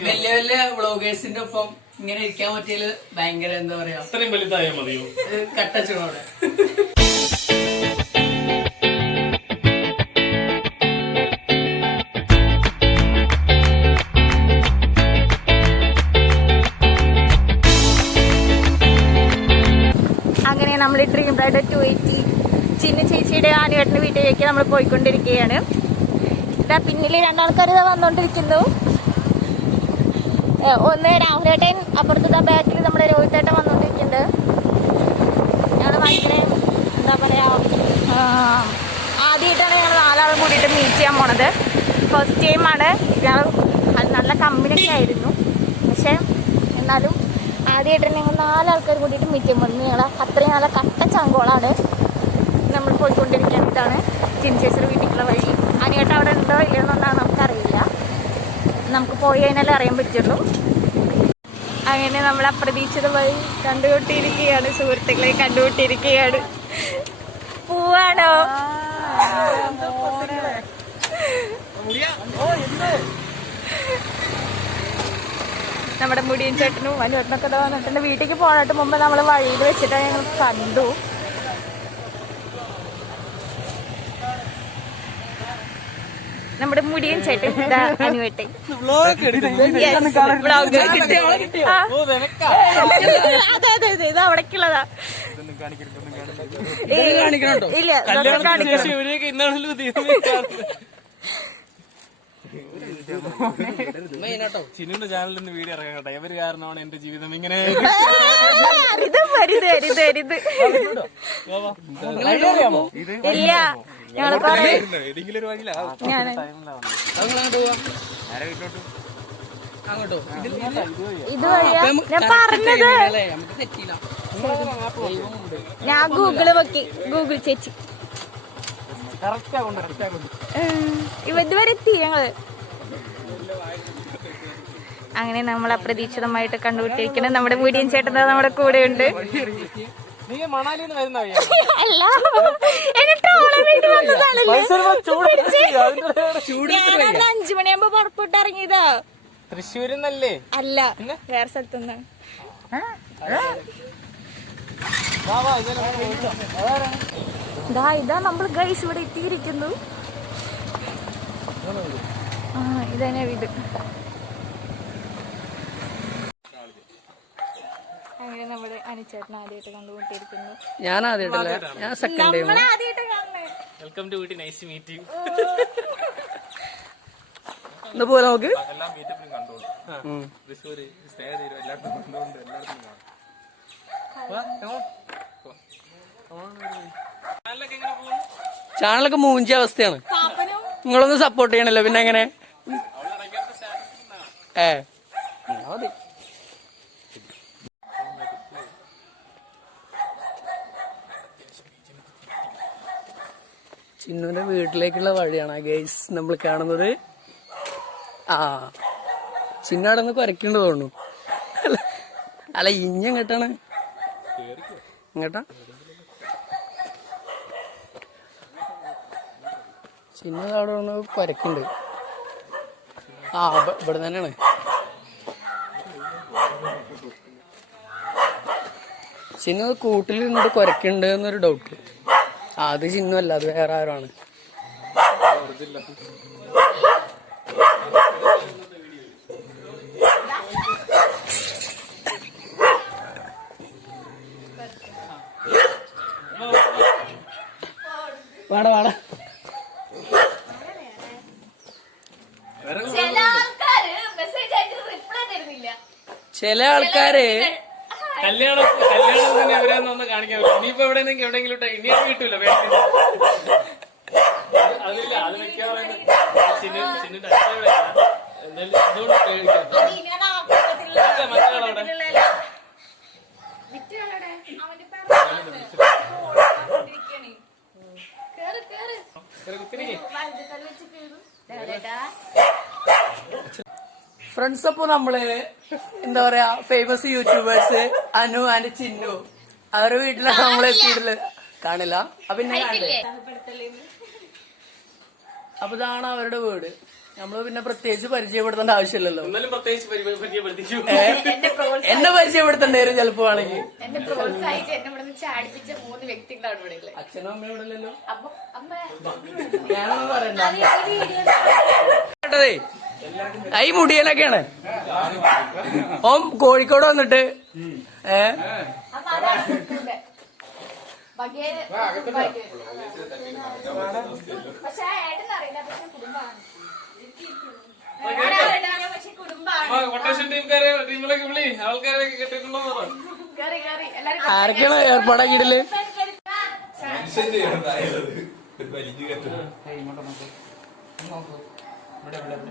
വലിയ വലിയ വ്ളോഗേഴ്സിന്റെ ഒപ്പം ഇങ്ങനെ ഇരിക്കാൻ പറ്റിയത് ഭയങ്കര എന്താ പറയാ? അത്രയും വലുതായാൽ മതിയോ? കട്ടച്ചോടെ അങ്ങനെ നമ്മൾ ഡ്രീം റൈഡർ ടു എയ്റ്റി ചിന്ന ചേച്ചിയുടെ ആനുവേട്ടന്റെ വീട്ടിലേക്ക് നമ്മൾ പോയിക്കൊണ്ടിരിക്കുകയാണ്. ഇതാ പിന്നിൽ രണ്ടാൾക്കാർ ഇതാ വന്നുകൊണ്ടിരിക്കുന്നു ഒന്ന് രാഹുലേട്ടൻ അപ്പുറത്തെ ബാക്കിൽ നമ്മുടെ രോഹിത്തേട്ടൻ വന്നുകൊണ്ടിരിക്കുന്നുണ്ട് ഞങ്ങൾ ഭയങ്കര എന്താ പറയുക ആദ്യമായിട്ടാണ് ഞങ്ങൾ നാലാളും കൂടിയിട്ട് മീറ്റ് ചെയ്യാൻ പോണത്. ഫസ്റ്റ് ടൈമാണ് ഞങ്ങൾ നല്ല കമ്പനിയൊക്കെ ആയിരുന്നു. പക്ഷേ എന്നാലും ആദ്യമായിട്ട് ഞങ്ങൾ നാലാൾക്കാർ കൂടിയിട്ട് മീറ്റ് ചെയ്യാൻ പോകുന്നത് ഞങ്ങൾ അത്രയും നല്ല കട്ട ചങ്കോളാണ് നമ്മൾ പോയിക്കൊണ്ടിരിക്കാൻ ഇതാണ് ചിൻചേച്ചർ വീട്ടിലുള്ള വഴി. അനിയേട്ട അവിടെ ഉണ്ടോ നമുക്കറിയില്ല നമുക്ക് പോയി കഴിഞ്ഞാലേ അറിയാൻ പറ്റുള്ളൂ. അങ്ങനെ നമ്മൾ അപ്രതീക്ഷിതമായി കണ്ടുകൂട്ടിയിരിക്കുകയാണ് സുഹൃത്തുക്കളെ കണ്ടുകൂട്ടിയിരിക്കുകയാണ് പോവാണോ? നമ്മുടെ മുടിയൻ ചേട്ടനും അനുവേട്ടനൊക്കെ വന്നിട്ടുണ്ട്. വീട്ടിലേക്ക് പോകാനായിട്ട് മുമ്പ് നമ്മൾ വഴിയിൽ വെച്ചിട്ടാണ് ഞങ്ങൾ കണ്ടു. നമ്മുടെ മുടിയൻ ചേട്ടൻ ഇതാ അനുവേട്ടൻ Yes, vlog. ആ. അതെ അതെ അതെ. ഇത് അവിടേക്കുള്ളതാ. ഇല്ല. ചിന്നുന്റെ ചാനലിൽ നിന്ന് വീഡിയോ ഇറങ്ങാൻ കേട്ടോ. ഇവർ കാരണമാണ് എന്റെ ജീവിതം ഇങ്ങനെ അരുത് അരുത് അരുത് അരുത്. ഇല്ല. ഞങ്ങൾ കൊറേ ഏതെങ്കിലും ഒരു വഴിയിലാ. ഞാൻ അങ്ങോട്ടോ ഇതിൽ ഇത് വഴിയാ. ഞാൻ പറഞ്ഞത് നമുക്ക് ഞാൻ ഗൂഗിൾ നോക്കി. ഗൂഗിൾ ചേച്ചി. ഇവ ഇതുവരെ എത്തി ഞങ്ങൾ? അങ്ങനെ നമ്മൾ അപ്രതീക്ഷിതമായിട്ട് കണ്ടുപിട്ടിരിക്കുന്നത് നമ്മുടെ മീഡിയം ചേട്ടൻ നമ്മുടെ കൂടെ ഉണ്ട് നീ മണാലിയിൽ നിന്ന് വരുന്ന അല്ല. ഞാനന്ന് അഞ്ചു മണിയാകുമ്പോ പുറപ്പെട്ട് ഇറങ്ങിയതാ. തൃശ്ശൂരിൽ നിന്നല്ലേ അല്ല വേറെ സ്ഥലത്തുനിന്ന് വാ വാ ഇതിനെ ഇതാ ഇതാ നമ്മൾ ഗൈസ് ഇവിടെ എത്തിയിരിക്കുന്നു. ആ ഇതന്നെ വീട് അങ്ങനെ നമ്മുടെ അനുചേട്ടൻ ആദ്യമായിട്ട് കണ്ടുകൊണ്ടിരിക്കുന്നു ഞാൻ ആദ്യമായിട്ടല്ല? ഞാൻ സെക്കൻഡ് ടൈം വെൽക്കം ടു വീട്ടിൽ നൈസ് മീറ്റ് യു എന്താ പോലെ നമുക്ക് എല്ലാ മീറ്റപ്പിലും കണ്ടോളൂ തൃശ്ശൂര് സ്റ്റേ ചെയ്തു എല്ലായിടത്തും കണ്ടുകൊണ്ട് എല്ലായിടത്തും ചാനലൊക്കെ മൂഞ്ചിയ അവസ്ഥയാണ്. പാപ്പനും നിങ്ങളൊന്ന് സപ്പോർട്ട് ചെയ്യണല്ലോ പിന്നെ എങ്ങനെ? ഏ എന്നാ മതി ചിന്നുവിന്റെ വീട്ടിലേക്കുള്ള വഴിയാണ് ഗൈസ് നമ്മൾ കാണുന്നത്. ആ ചിന്നു അവിടെ നിന്ന് കുരയ്ക്കേണ്ട തോന്നുന്നു. അല്ല- ഇഞ്ഞ എങ്ങട്ടാണ്? എങ്ങോട്ടാ? ചിന്നു അവിടെ ഒന്ന് കുരക്കുണ്ട് ആ ഇവിടെ തന്നെയാണ്. ചിന്നു കൂട്ടിലിരുന്നിട്ട് കുരക്കുന്നുണ്ട് എന്നൊരു ഡൗട്ട് അത് ചിന്നു അല്ല അത് വേറെ ആരാണ്? വാടാ വാടാ. ചില ആൾക്കാര് കല്യാണം കല്യാണം തന്നെ എവിടെയാന്ന് ഒന്ന് കാണിക്കാൻ പറ്റും. ഇനിയിപ്പോ എവിടെ എവിടെയെങ്കിലും ഇട്ടാ ഇനി അത് കിട്ടൂല വേണ്ട അതില്ല അത് മിക്കവാറും ചിന്നു ചിന്നിന്റെ അച്ഛൻ എവിടെയാണ് എന്തായാലും അതുകൊണ്ട് പേടിക്കാം. മറ്റേ മറ്റേ ആളവിടെ? കേറി കുത്തിരിക്ക്. ഫ്രണ്ട്സ് അപ്പൊ നമ്മൾ എന്താ പറയാ famous YouTubers Anu and Chinnu. അവരുടെ വീട്ടിലാണ് നമ്മൾ എത്തിയിട്ടുള്ളത്. കാണില്ല. അപ്പൊ പിന്നെ കാണില്ലേ? അപ്പൊ ഇതാണ് അവരുടെ വീട്. നമ്മൾ പിന്നെ പ്രത്യേകിച്ച് പരിചയപ്പെടുത്തേണ്ട ആവശ്യമില്ലല്ലോ. എന്നെ പരിചയപ്പെടുത്തേണ്ട എന്നെ പരിചയപ്പെടുത്തേണ്ടി ചിലപ്പോ ആണെങ്കിൽ. എന്നെ പ്രോത്സാഹിച്ച് എന്നെ ഇവിടെ ചാടിപ്പിച്ച മൂന്ന് വ്യക്തികളാണ് ഇവിടെ ഉള്ളത്. അച്ഛനും അമ്മയും ഇവിടെ ഇല്ലല്ലോ. അപ്പൊ അമ്മ. ഞാനൊന്നും പറയണ്ടേ. ഈ ഈ മുടിയനൊക്കെയാണ് ഓം കോഴിക്കോട് വന്നിട്ട്. ഏ? അമ്മ അതാണ് മുത്തൂന്റെ. ബഗേര്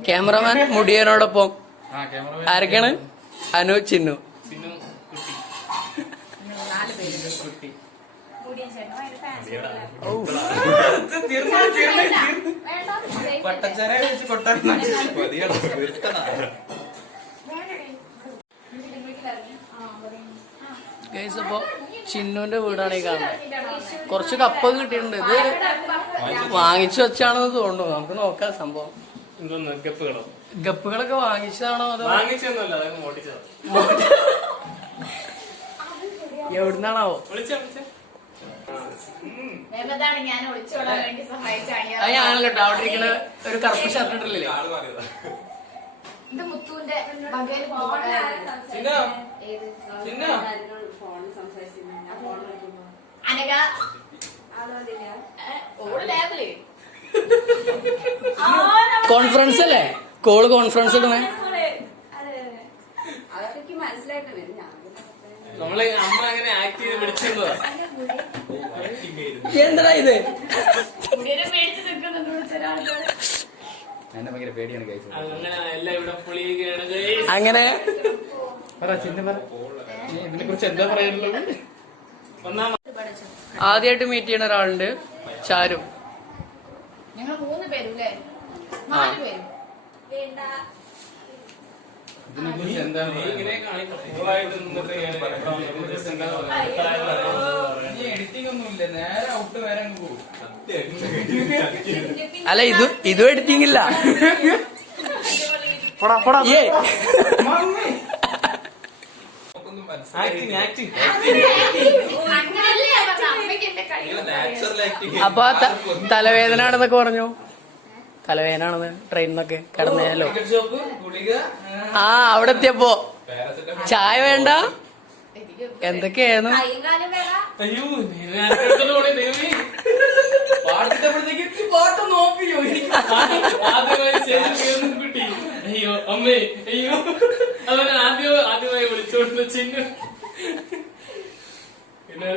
ക്യാമറമാൻ മുടിയനോടൊപ്പം ആരൊക്കെയാണ്? അനു ചിന്നു. അപ്പൊ ചിന്നുവിന്റെ വീടാണ് ഈ കാണുന്നത് കുറച്ച് കപ്പ കിട്ടിയിട്ടുണ്ട്. ഇത് വാങ്ങിച്ചു വെച്ചാണെന്ന് തോന്നുന്നു. നമുക്ക് നോക്കാം സംഭവം. എന്തോന്ന് ഗപ്പുകളോ? ഗപ്പുകളൊക്കെ വാങ്ങിച്ചതാണോ അതോ? വാങ്ങിച്ചൊന്നുമല്ല അതൊക്കെ ഓടിച്ചതാ എവിടുന്നാണാവോ? വിളിച്ച വിളിച്ച. അത് ഞാനല്ലോ കേട്ടോ അവിടെ ഇരിക്കുന്ന ഒരു കറുപ്പ് ഷർട്ട് ഇട്ടില്ലേ ഇത് മുത്തുവിന്റെ ബഗേര് ചിന്ന ഏത് ചിന്ന. അനക ഓൾ ലാബിൽ. കോൺഫറൻസ് അല്ലേ? കോൾ കോൺഫറൻസ് ഇടണേ അതൊക്കെ മനസ്സിലായിട്ട് വരും. ഞാൻ നമ്മളെ അമ്മ അങ്ങനെ ആക്ട് ചെയ്ത് പിടിച്ചിരുന്നതാ. എന്താ ഇത്? എന്നെ ഭയങ്കര പേടിയാണ് അങ്ങനെ ഇതിനെ കുറിച്ച് എന്താ പറയാനുള്ളത്? ആദ്യമായിട്ട് മീറ്റ് ചെയ്യണ ഒരാളുണ്ട് ചാരും. ഞങ്ങൾ മൂന്ന് പേരും അല്ലേ നാല് പേരും ഇതിനെ കുറിച്ച് എന്താ നീ ഇങ്ങനെ കാണിക്കണം? ഇതുമായിട്ട് നിന്നിട്ട് ഞാൻ ഇവിടെ വന്നപ്പോൾ just എന്താ പറയുക? എഡിറ്റിംഗ് ഒന്നുമില്ല നേരെ ഔട്ട് വരെ പോകും. അല്ല ഇത് ഇതും എഡിറ്റിംഗ് ഇല്ല. അപ്പൊ തലവേദന ആണെന്നൊക്കെ പറഞ്ഞു? തലവേദന ആണെന്ന് ട്രെയിനിന്നൊക്കെ കിടന്നേലോ ആ. അവിടെ എത്തിയപ്പോ ചായ വേണ്ട? എന്തൊക്കെയായിരുന്നു? അയ്യോ അയ്യോ അമ്മേ അയ്യോ. അവൻ ആദ്യം ആദ്യമായി വിളിച്ചോണ്ട് ചിന്നു. പിന്നെ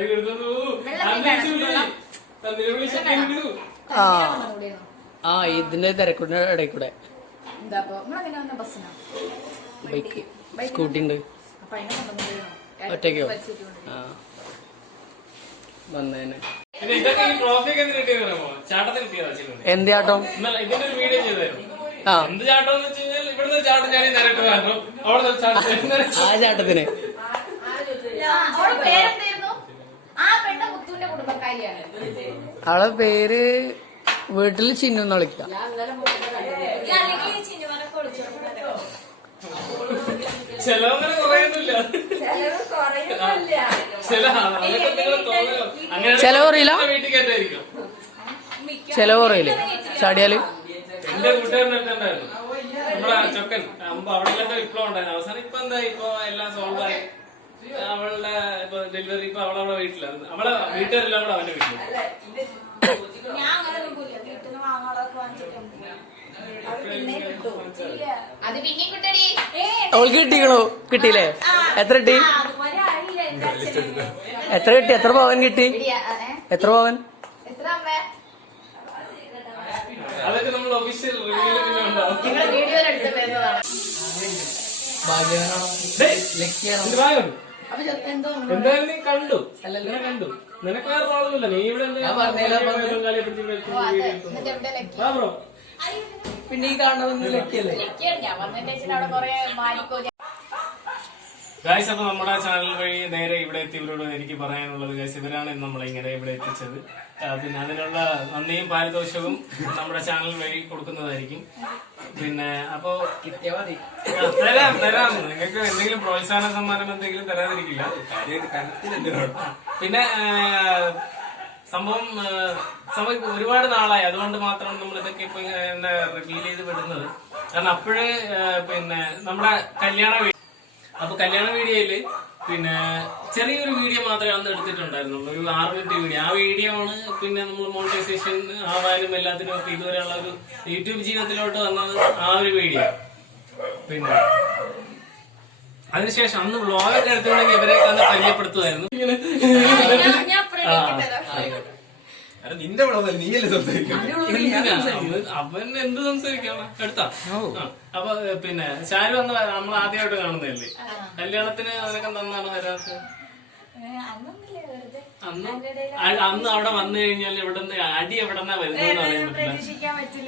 ആ. ആ ഇതിന്റെ തിരക്കുടെ ഇടയിൽ കൂടെ ബൈക്ക്. സ്കൂട്ടി ഉണ്ട് ഒറ്റയ്ക്കോ? ആ. വന്നേനെ. എന്ത് ചാട്ടം? ഒരു വീഡിയോ ചെയ്തായിരുന്നു. ആ. ആ ചാട്ടത്തിന്. അവളെ പേര് വീട്ടിൽ ചിന്നു എന്ന് വിളിക്കാം. അല്ലെങ്കിൽ ചിന്നുമനൊക്കെ വിളിച്ചോളൂ ചെലവങ്ങനെ കുറയൊന്നുമില്ല ചില അതൊക്കെ നിങ്ങൾ തോന്നലോ അങ്ങനെ ചെലവ് അറിയില്ല? വീട്ടിൽ കയറ്റായിരിക്കും ചെലവ് കുറയില്ലേ? ചാടിയാൽ? എന്റെ ഉണ്ടായിരുന്നു നമ്മുടെ ആ ചൊക്കൻ അമ്പ അവിടെയൊക്കെ വിപ്ലവം ഉണ്ടായിരുന്നു. അവസാനം ഇപ്പൊ എന്താ? ഇപ്പൊ എല്ലാം സോൾവ് ആയി. അവളുടെ ഇപ്പൊ ഡെലിവറി ഇപ്പൊ അവളവിടെ വീട്ടിലാണ് അവളെ വീട്ടുകാരെല്ലാം കൂടെ അവന്റെ വീട്ടിൽ അവൾക്ക് കിട്ടിക്കണോ? കിട്ടിയില്ലേ? എത്ര കിട്ടി? എത്ര കിട്ടി? എത്ര പവൻ കിട്ടി? എത്ര പവൻ? ചെറുക്കൻ എന്തോ എന്തായാലും നീ കണ്ടു. അല്ലല്ലോ കണ്ടു. നിനക്ക് വേറെ നീ ഇവിടെ എന്താ ബ്രോ. പിന്നെ ഈ കാണുന്നത് ലക്കിയല്ലേ ലക്കിയാണ് ഞാൻ വന്നതിന്റെ അവിടെ കൊറേ മാലിക്കോ ഗായ്സ് അപ്പൊ നമ്മുടെ ചാനൽ വഴി നേരെ ഇവിടെ എത്തിയവരോട് എനിക്ക് പറയാനുള്ളത് ഗായ്സ് ഇവരാണ് ഇന്ന് നമ്മളെ ഇങ്ങനെ ഇവിടെ എത്തിച്ചത്. പിന്നെ അതിനുള്ള നന്ദിയും പാരിതോഷവും നമ്മുടെ ചാനൽ വഴി കൊടുക്കുന്നതായിരിക്കും. പിന്നെ അപ്പോ തരാം തരാം. നിങ്ങൾക്ക് എന്തെങ്കിലും പ്രോത്സാഹന സമ്മാനം എന്തെങ്കിലും തരാതിരിക്കില്ല. പിന്നെ സംഭവം സംഭവം ഒരുപാട് നാളായി. അതുകൊണ്ട് മാത്രമാണ് നമ്മൾ ഇതൊക്കെ ഇപ്പൊ റിവീൽ ചെയ്ത് വിടുന്നത്. കാരണം അപ്പോഴേ പിന്നെ നമ്മുടെ കല്യാണ അപ്പൊ കല്യാണ വീഡിയോയിൽ പിന്നെ ചെറിയൊരു വീഡിയോ മാത്രമേ അന്ന് എടുത്തിട്ടുണ്ടായിരുന്നുള്ളൂ. ഒരു ആറ് മിനിറ്റ് വീഡിയോ. ആ വീഡിയോ ആണ് പിന്നെ നമ്മൾ മോണിറ്റൈസേഷൻ ആവാനും എല്ലാത്തിനും ഒക്കെ ഇതുവരെയുള്ള ഒരു യൂട്യൂബ് ജീവിതത്തിലോട്ട് വന്നത് ആ ഒരു വീഡിയോ. പിന്നെ അതിനുശേഷം അന്ന് വ്ളോഗൊക്കെ എടുത്തിട്ടുണ്ടെങ്കിൽ ഇവരെ അന്ന് പരിചയപ്പെടുത്തുമായിരുന്നു ഇങ്ങനെ ഞാൻ predict തരാം. അല്ല നിന്റെ വിളവല്ല നീയല്ലേ സംസാരിക്കുന്നത്? അവൻ- എന്ത് സംസാരിക്കാണ് എടുത്താ? അപ്പൊ പിന്നെ ഷാരു വന്ന നമ്മൾ ആദ്യമായിട്ട് കാണുന്നതല്ലേ? കല്യാണത്തിന് ഏ, അന്നൊന്നുമില്ല വെറുതെ. അന്ന്? അന്ന് അവിടെ വന്നു കഴിഞ്ഞാൽ ഇവിടെ അടി എവിടെ വരുന്നത്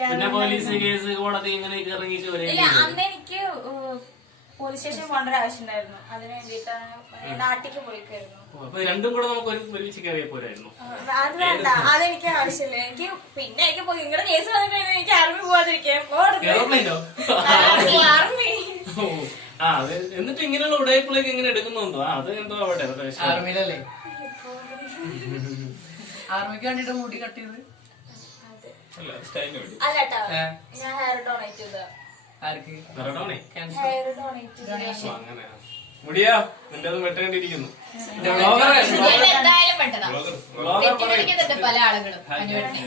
പിന്നെ പോലീസ് കേസ് കോടതി ഇങ്ങനെ ഇറങ്ങിയിട്ട് വരെ അന്ന് എനിക്ക് പോലീസ് സ്റ്റേഷൻ പോകേണ്ട ഒരു ആവശ്യമുണ്ടായിരുന്നു അതിന് വേണ്ടിയിട്ടാണ് നാട്ടിക്ക് പോയിക്കായിരുന്നു. അപ്പൊ രണ്ടും കൂടെ നമുക്ക് ഒരു ഒരുമിച്ച് കയറിയ പോരായിരുന്നു. അത് വേണ്ട. അതെനിക്ക് ആവശ്യമില്ല. എനിക്ക് പിന്നെ എനിക്ക് പോയി നിങ്ങളുടെ കേസ് വന്നിട്ട് എനിക്ക് ആർമി പോവാതിരിക്കാൻ ഗവൺമെന്റോ ആർമി ആ അത് എന്നിട്ട് ഇങ്ങനെയുള്ള ഉടയപ്പിളേക്ക് ഇങ്ങനെ എടുക്കുന്നുണ്ടോ? ആ അത് എന്തോ അവിടെ ആർമിയിലല്ലേ? ആർമിക്ക് വേണ്ടിട്ട് മുടി കട്ട് ചെയ്ത് അല്ല സ്റ്റൈലിന് വേണ്ടി അല്ല ഞാൻ ഹെയർ ഡോണേറ്റ് ചെയ്ത ആർക്ക്? അങ്ങനെ. മുടിയാ നിന്റെ അത് വെട്ടേണ്ടിയിരിക്കുന്നു എന്തായാലും വേണ്ടതാ തെറ്റിദ്ധരിക്കുന്നുണ്ട് പല ആളുകളും. അനുവേട്ടനെ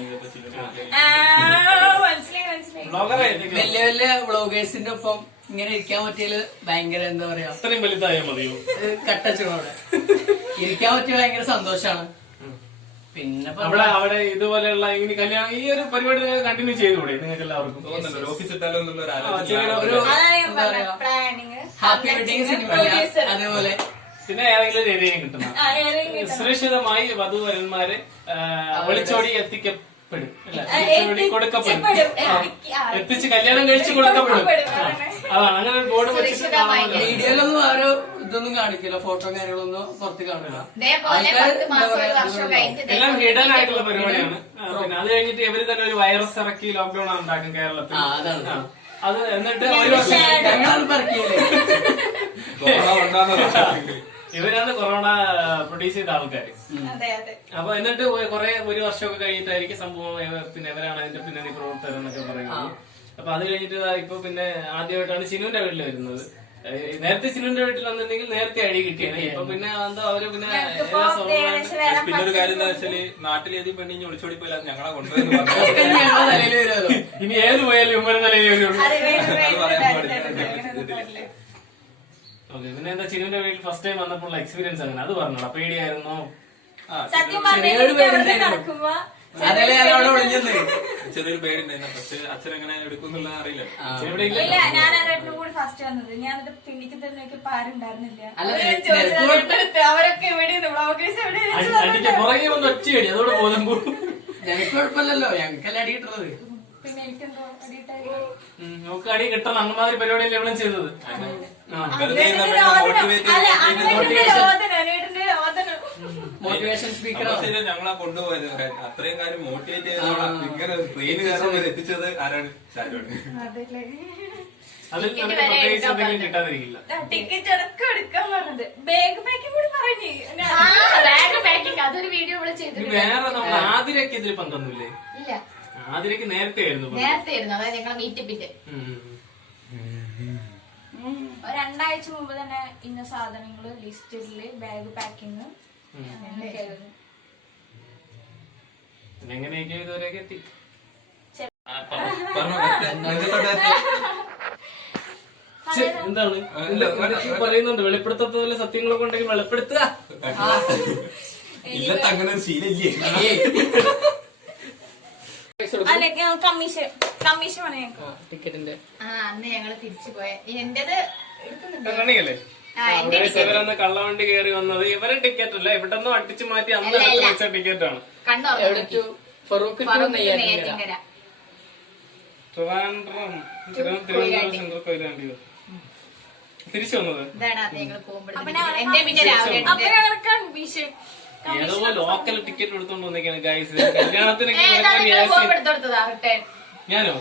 വലിയ വലിയ വ്ളോഗേഴ്സിന്റെ ഒപ്പം ഇങ്ങനെ ഇരിക്കാൻ പറ്റിയാൽ ഭയങ്കര എന്താ പറയാ? അത്രയും വലുതായാൽ മതിയോ? കട്ടച്ചോടെ ഇരിക്കാൻ പറ്റിയ ഭയങ്കര സന്തോഷാണ്. പിന്നെ അവിടെ അവിടെ ഇതുപോലെയുള്ള ഇനി കല്യാണം ഈ ഒരു പരിപാടി കണ്ടിന്യൂ ചെയ്തുകൂടെ നിങ്ങൾക്ക് എല്ലാവർക്കും തോന്നുന്നുണ്ടല്ലോ ഓഫീസ് ഇട്ടാലോ എന്നുള്ള ഒരു ആലോചന ഒരു ഹാപ്പി വെഡിങ് അതേപോലെ. പിന്നെ ഏതെങ്കിലും ഒരു ഏരിയയും കിട്ടുന്ന സുരക്ഷിതമായി വധുവരന്മാരെ വെളിച്ചോടി ഒളിച്ചോടി ഒളിച്ചോടി കൊടുക്കപ്പെടും. എത്തിച്ച് കല്യാണം കഴിച്ചു കൊടുക്കപ്പെടും. അതാണ്. അങ്ങനെ ഒരു ബോർഡ് വെച്ചിട്ട് വീഡിയോയിലൊന്നും ആരോ ഇതൊന്നും കാണിക്കില്ല. ഫോട്ടോ കാര്യങ്ങളൊന്നും പുറത്ത് കാണില്ല എല്ലാം ഹിഡൻ ആയിട്ടുള്ള പരിപാടിയാണ്. പിന്നെ അത് കഴിഞ്ഞിട്ട് ഇവർ തന്നെ ഒരു വൈറസ് ഇറക്കി ലോക്ക്ഡൌൺ ഉണ്ടാക്കും കേരളത്തിൽ. അതാണ്. അത് എന്നിട്ട് ഒരു വർഷം ഞങ്ങൾ പറക്കിയില്ലേ ഇവരാണ് കൊറോണ പ്രൊഡ്യൂസ് ചെയ്ത ആൾക്കാർ അതെ അതെ. അപ്പൊ എന്നിട്ട് കൊറേ ഒരു വർഷമൊക്കെ കഴിഞ്ഞിട്ടായിരിക്കും സംഭവം പിന്നെ ഇവരാണ് അതിന്റെ പിന്നണി പ്രവർത്തകർ എന്നൊക്കെ പറയുന്നത് അപ്പൊ അത് കഴിഞ്ഞിട്ട് ഇപ്പൊ പിന്നെ ആദ്യമായിട്ടാണ് സിനുവിന്റെ വീട്ടിൽ വരുന്നത്. നേരത്തെ സിനുവിന്റെ വീട്ടിൽ വന്നിട്ടുണ്ടെങ്കിൽ നേരത്തെ അടി കിട്ടിയാണ് ഇപ്പൊ പിന്നെ എന്താ അവർ പിന്നെ പിന്നെ ഒരു കാര്യം എന്താ വെച്ചാൽ നാട്ടിലേതും പെണ്ണിഞ്ഞ് ഒളിച്ചോടി പോയില്ല ഞങ്ങളെ കൊണ്ടുവന്ന് പറഞ്ഞു ഇനി ഇനി ഏത് പോയാലും ഇമ്മടെ തലയിൽ വരുള്ളൂ ഓക്കെ പിന്നെ എന്താ ചിനുവിന്റെ വീട്ടിൽ ഫസ്റ്റ് ടൈം വന്നപ്പോൾ എക്സ്പീരിയൻസ് അങ്ങനെ അത് പറഞ്ഞോളാം. പേടിയായിരുന്നോ. ആ സത്യം നടക്കുമ്പോ അതല്ലേ ഞാൻ അവിടെ ചെറിയൊരു പേടിണ്ടായിരുന്നു പക്ഷെ അച്ഛൻ എങ്ങനെ എടുക്കുന്നുള്ള അറിയില്ല. ഇല്ല. ഞാൻ കൂടി ഫസ്റ്റ് വന്നത്. ഞാൻ എന്നിട്ട് പിന്നിക്ക് തന്നെ പാരുണ്ടായിരുന്നില്ല അല്ല, അവർ ചോദിച്ചത് നിനക്ക് എന്റെ അവരൊക്കെ എവിടെയാണ്? ബ്ലോഗേഴ്സ് എവിടെയാണ്? അടി- അടിക്ക് പുറകെ വന്ന് ഒച്ചയടി അതോടെ പോകും. ഞങ്ങൾക്ക് കുഴപ്പമില്ലല്ലോ. ഞങ്ങൾക്കല്ല അടി കിട്ടുന്നത്. പിന്നെ എനിക്കെന്തോ അടിയിട്ടായി നമുക്ക് അടി കിട്ടണം അങ്ങമാതിരി പരിപാടിയല്ലേ ചെയ്തത്. മോട്ടിവേഷൻ സ്പീക്കർ ഞങ്ങളാ കൊണ്ടുപോയത്. അത്രയും കാര്യം മോട്ടിവേറ്റ് ചെയ്തോളാം ഇങ്ങനെ ട്രെയിൻ കയറാൻ വരെ എത്തിച്ചത് ആരാണ് ടിക്കറ്റ് അടക്കം എടുക്കാൻ പറഞ്ഞത്. ബാഗ് പാക്കിംഗ് കൂടി പറഞ്ഞു. ബാഗ് പാക്കിംഗ് അതൊരു വീഡിയോ ഇവിടെ ചെയ്തിട്ടുണ്ട്. വേറെ നമ്മൾ ആതിരക്ക് ഇതിൽ പങ്കൊന്നുമില്ലേ ഇല്ല. ആതിരക്ക് നേരത്തെ ആയിരുന്നു നേരത്തെ ആയിരുന്നു അതായത് ഞങ്ങളെ മീറ്റപ്പിന്റെ. രണ്ടാഴ്ച മുമ്പ് തന്നെ ഇന്ന സാധനങ്ങൾ ലിസ്റ്റിൽ ബാഗ് പാക്കിങ് എങ്ങനെയൊക്കെ ഇതുവരെയൊക്കെ എത്തി. എന്താണ്? പറയുന്നുണ്ട്. വെളിപ്പെടുത്താത്ത സത്യങ്ങളൊക്കെ ഉണ്ടെങ്കിൽ വെളിപ്പെടുത്തുക. ഇല്ലത്ത് അങ്ങനെ ഒരു ശീലല്ലേ കമ്മീഷൻ കമ്മീഷൻ വേണം ഞങ്ങൾക്ക് ടിക്കറ്റിന്റെ. ആ അന്ന് ഞങ്ങൾ തിരിച്ചു പോയ. എന്റേത് എടുക്കുന്നുണ്ട്. ഇവരന്ന് കള്ളവണ്ടി കയറി വന്നത് ഇവരെ ടിക്കറ്റ് അല്ല ഇവിടെ നിന്ന് അടിച്ചു മാറ്റി അന്ന് അല്ല. വെച്ച ടിക്കറ്റ് ആണ് കണ്ടോ? എവിടെ to Feroke to Neyyattinkara. Neyyattinkara Trivandrum Thiruvananthapuram central Koyilandy. തിരിച്ചു വന്നത്? അത് ഞങ്ങൾ പോകുമ്പോഴത്തേക്ക് എന്റെ പിന്നെ രാവിലെ ഏതോ ലോക്കൽ ടിക്കറ്റ് എടുത്തോണ്ട് വന്നേക്കാണ് ഗൈസ് കല്യാണത്തിനൊക്കെ ഞാനോ?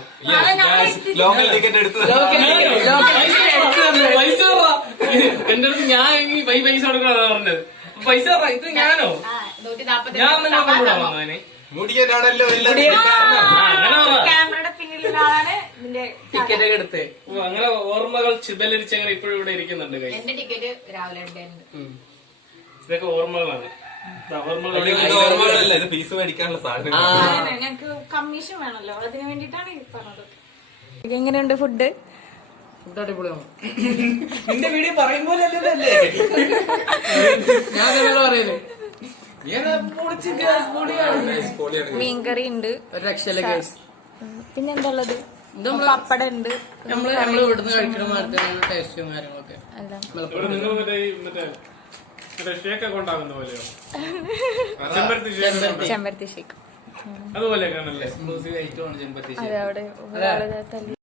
ലോക്കൽ ടിക്കറ്റ് എടുത്ത് ഞാനോ? പൈസ എന്റെ അടുത്ത് ഞാൻ ഈ പൈസ കൊടുക്കണതാ പറഞ്ഞത്. പൈസ ഇത് ഞാനോ? ഞാൻ നിങ്ങളുടെ കൂടെ വന്നതിന് മുടിയനാണല്ലോ എല്ലാം അങ്ങനെ അങ്ങനെ ഓർമ്മകൾ ചിതലരിച്ച് അങ്ങനെ ഇപ്പോഴും ഇവിടെ ഇരിക്കുന്നുണ്ട് കൈ എന്റെ ടിക്കറ്റ് രാവിലെ ഉണ്ടായിരുന്നു ഇതൊക്കെ ഓർമ്മകളാണ്. ഓർമ്മകളല്ല ഇത് ഫീസ് മേടിക്കാനുള്ള സാധനം ഞങ്ങൾക്ക് കമ്മീഷൻ വേണമല്ലോ. അതിന് വേണ്ടിട്ടാണ് ഈ പറഞ്ഞത്. എങ്ങനെയുണ്ട് ഫുഡ്? ഫുഡ് അടിപൊളിയാണ്. നിന്റെ വീഡിയോ പറയും പോലെ അല്ലല്ലേ ഞാൻ അതേപോലെ പറയുന്നത് മീൻകറി ഉണ്ട്. പിന്നെന്താ ഉള്ളത്? പപ്പടം ഉണ്ട്. നമ്മൾ നമ്മൾ ഇവിടുന്ന് കഴിക്കണ മാതിരി ടേസ്റ്റും കാര്യങ്ങളൊക്കെ. എല്ലാം ഷേക്കൊക്കെ ഉണ്ടാകുന്ന പോലെയോ? ചെമ്പരത്തി ഷേക്ക് ചെമ്പരത്തി. ഷേക്ക് ഐറ്റം ആണ് ചെമ്പത്തി അത് അവിടെ ഒരാൾ തല്ലി